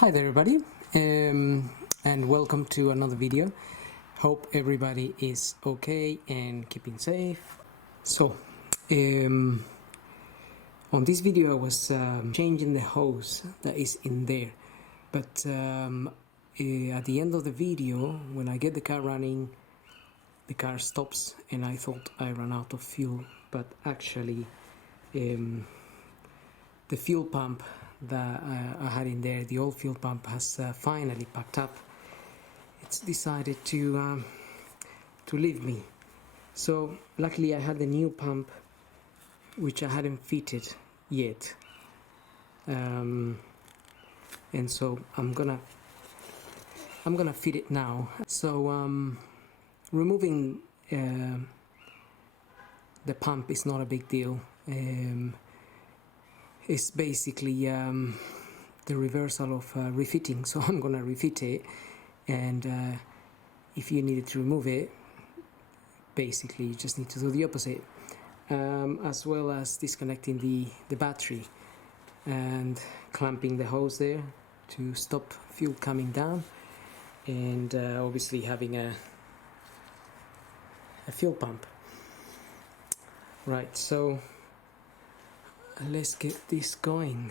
Hi there everybody, and welcome to another video. Hope everybody is okay and keeping safe. So on this video I was changing the hose that is in there, but at the end of the video, when I get the car running, the car stops and I thought I ran out of fuel, but actually the fuel pump that I had in there, the old fuel pump, has finally packed up. It's decided to leave me. So luckily I had the new pump, which I hadn't fitted yet, and so I'm gonna fit it now. So removing the pump is not a big deal. It's basically the reversal of refitting, so I'm gonna refit it, and if you needed to remove it, basically you just need to do the opposite, as well as disconnecting the battery and clamping the hose there to stop fuel coming down, and obviously having a fuel pump. Right, so let's get this going.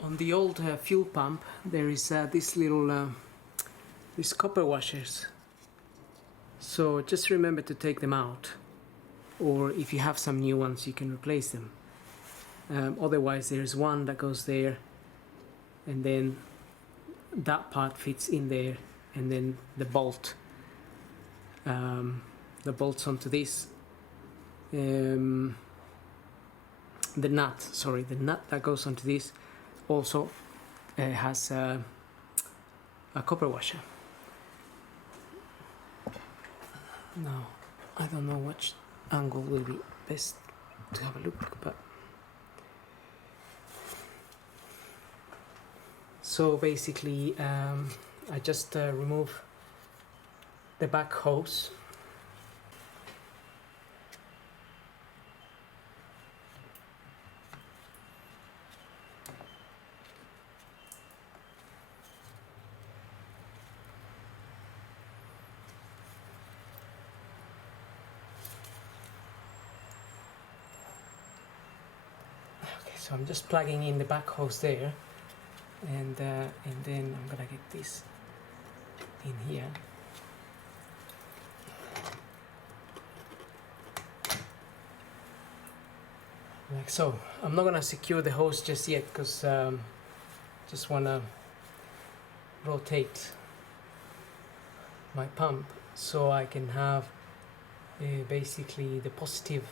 On the old fuel pump there is this little these copper washers, so just remember to take them out, or if you have some new ones you can replace them. Otherwise there's one that goes there, and then that part fits in there, and then the bolts onto this. The nut that goes onto this also has a copper washer. Now, I don't know which angle will be best to have a look, but so basically I just remove the back hose. So I'm just plugging in the back hose there, and then I'm gonna get this in here. Like so. I'm not gonna secure the hose just yet, because just wanna rotate my pump so I can have basically the positive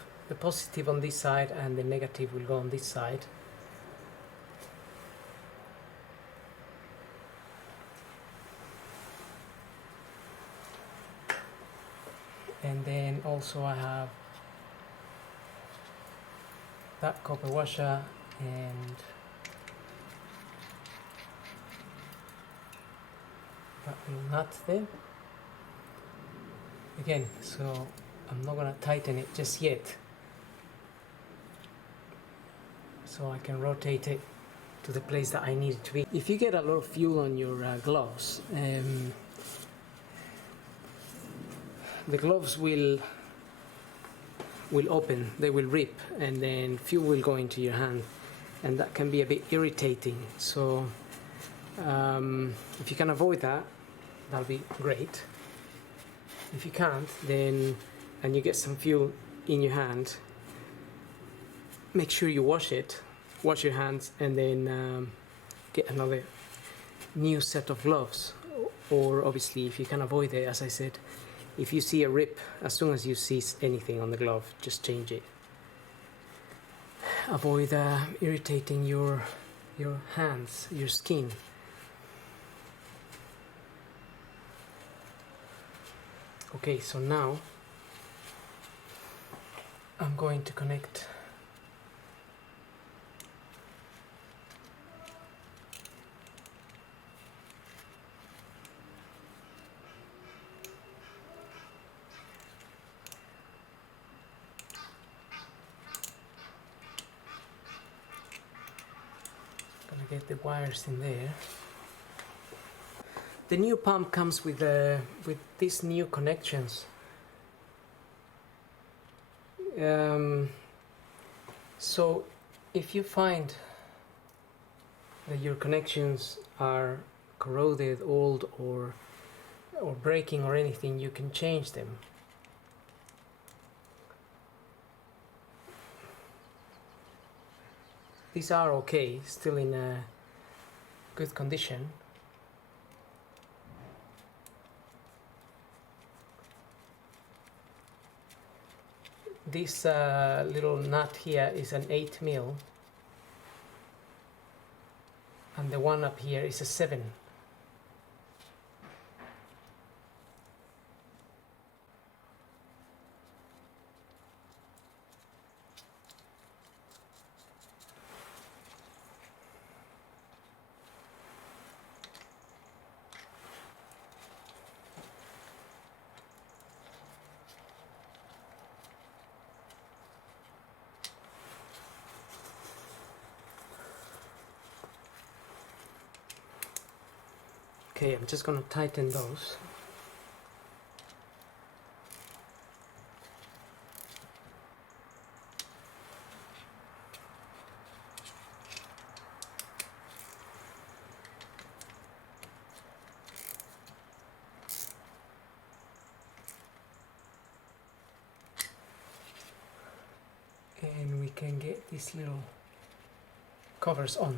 on this side, and the negative will go on this side. And then also I have that copper washer and that little nut there. Again, so I'm not gonna tighten it just yet, so I can rotate it to the place that I need it to be. If you get a lot of fuel on your gloves, the gloves will open, they will rip, and then fuel will go into your hand, and that can be a bit irritating. So if you can avoid that, that'll be great. If you can't, then, and you get some fuel in your hand, make sure you wash your hands, and then get another new set of gloves. Or obviously, if you can avoid it, as I said, if you see a rip, as soon as you see anything on the glove, just change it. Avoid irritating your hands, your skin. Okay, so now I'm going to connect get the wires in there. The new pump comes with these new connections. So if you find that your connections are corroded, old, or breaking or anything, you can change them. These are okay, still in a good condition. This little nut here is an 8mm, and the one up here is a 7. Okay, I'm just going to tighten those. And we can get these little covers on.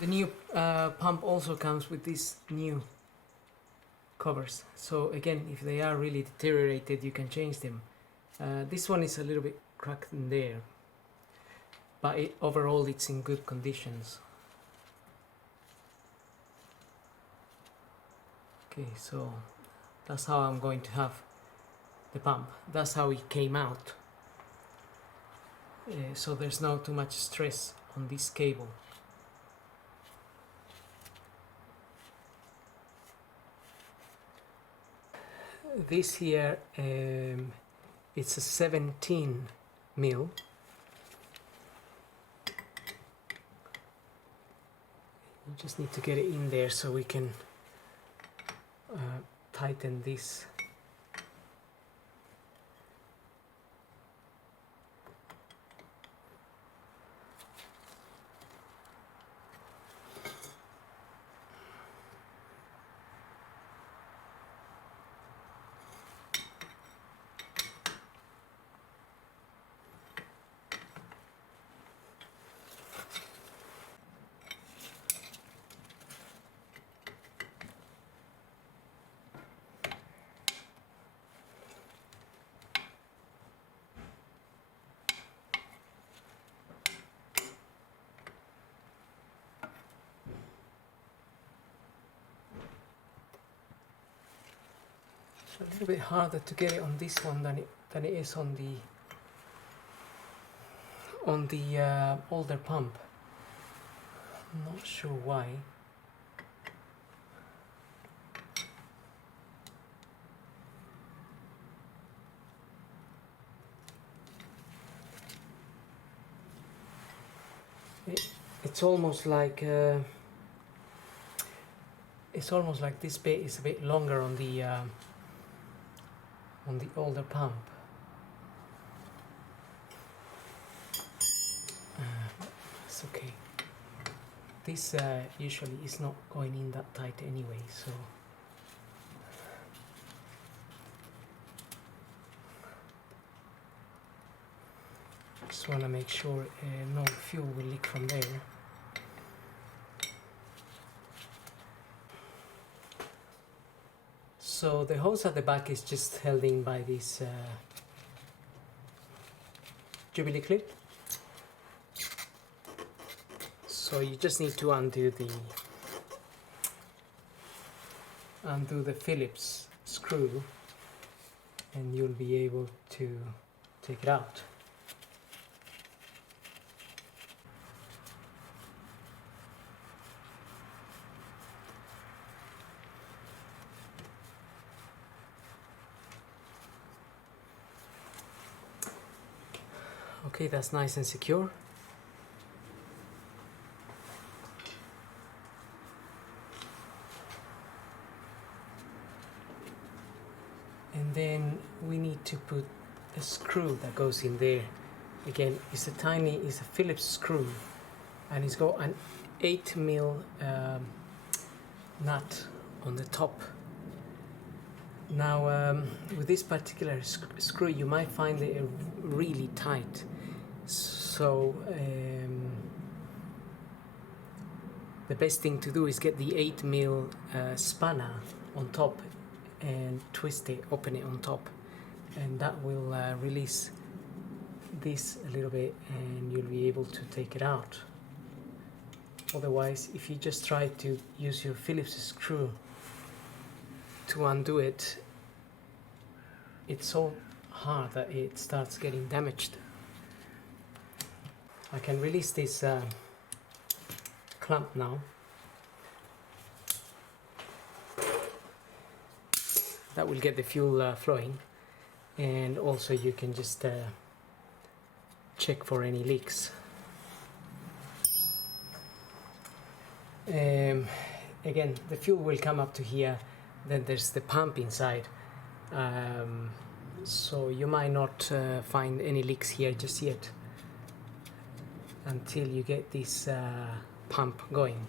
The new pump also comes with these new covers, so again, if they are really deteriorated, you can change them. This one is a little bit cracked in there, but overall it's in good conditions. Okay, so that's how I'm going to have the pump. That's how it came out. So there's not too much stress on this cable. This here, it's a 17mm. You just need to get it in there so we can tighten this. A little bit harder to get it on this one than it is on the older pump. I'm not sure why. It's almost like this bit is a bit longer on the older pump. It's okay. This usually is not going in that tight anyway, so just want to make sure no fuel will leak from there. So the hose at the back is just held in by this Jubilee clip. So you just need to undo the Phillips screw, and you'll be able to take it out. Okay, that's nice and secure. And then we need to put a screw that goes in there. Again, it's a Phillips screw, and it's got an 8mm nut on the top. Now, with this particular screw, you might find it really tight. So the best thing to do is get the 8mm spanner on top and twist it, open it on top, and that will release this a little bit, and you'll be able to take it out. Otherwise, if you just try to use your Phillips screw to undo it, it's so hard that it starts getting damaged. I can release this clamp now. That will get the fuel flowing, and also you can just check for any leaks. Again, the fuel will come up to here, then there's the pump inside, so you might not find any leaks here just yet until you get this pump going.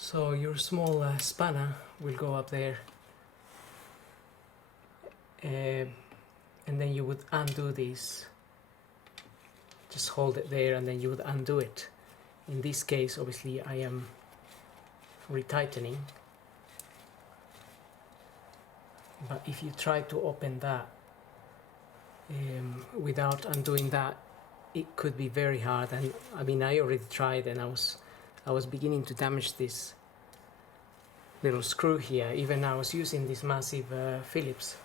So your small spanner will go up there, and then you would undo this. Just hold it there, and then you would undo it. In this case, obviously, I am retightening, but if you try to open that without undoing that, it could be very hard. And I mean, I already tried, and I was beginning to damage this little screw here. Even I was using this massive Phillips,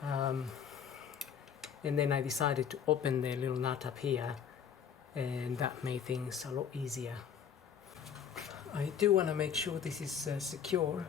and then I decided to open the little nut up here, and that made things a lot easier. I do want to make sure this is secure.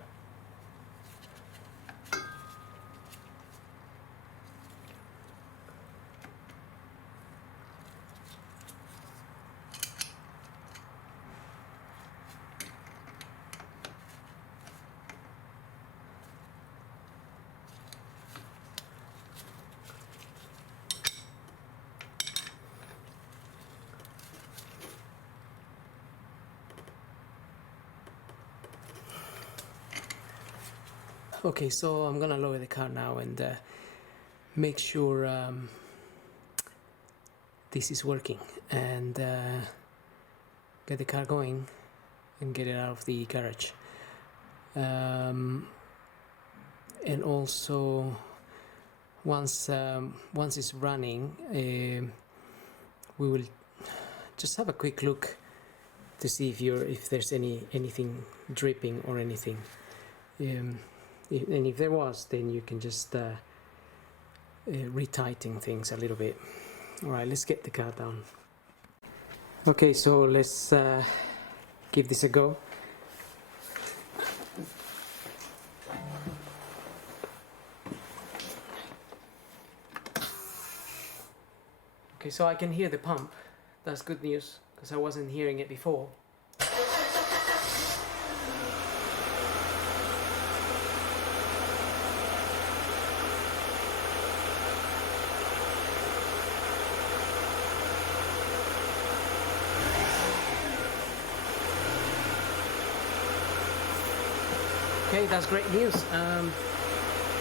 Okay, so I'm gonna lower the car now and make sure this is working, and get the car going and get it out of the garage. And also, once it's running, we will just have a quick look to see if there's anything dripping or anything. and if there was, then you can just retighten things a little bit. Alright, let's get the car down. Okay, so let's give this a go. Okay, so I can hear the pump. That's good news, because I wasn't hearing it before. Okay, that's great news.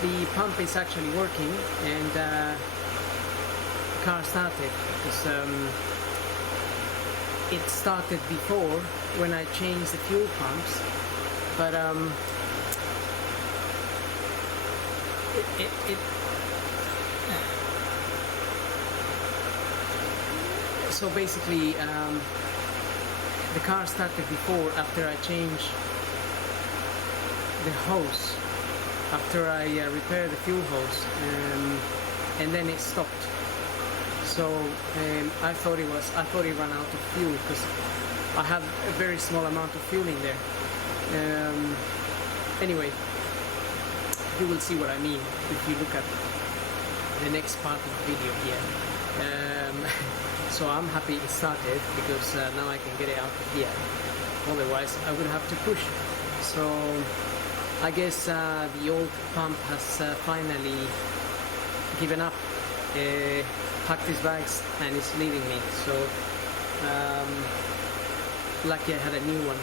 The pump is actually working, and the car started, because it started before when I changed the fuel pumps, but so basically the car started before, after I changed the hose, after I repaired the fuel hose, and then it stopped. So I thought it ran out of fuel, because I have a very small amount of fuel in there. Anyway, you will see what I mean if you look at the next part of the video here. So I'm happy it started, because now I can get it out of here. Otherwise I would have to push. So I guess the old pump has finally given up, packed his bags, and is leaving me. So lucky I had a new one.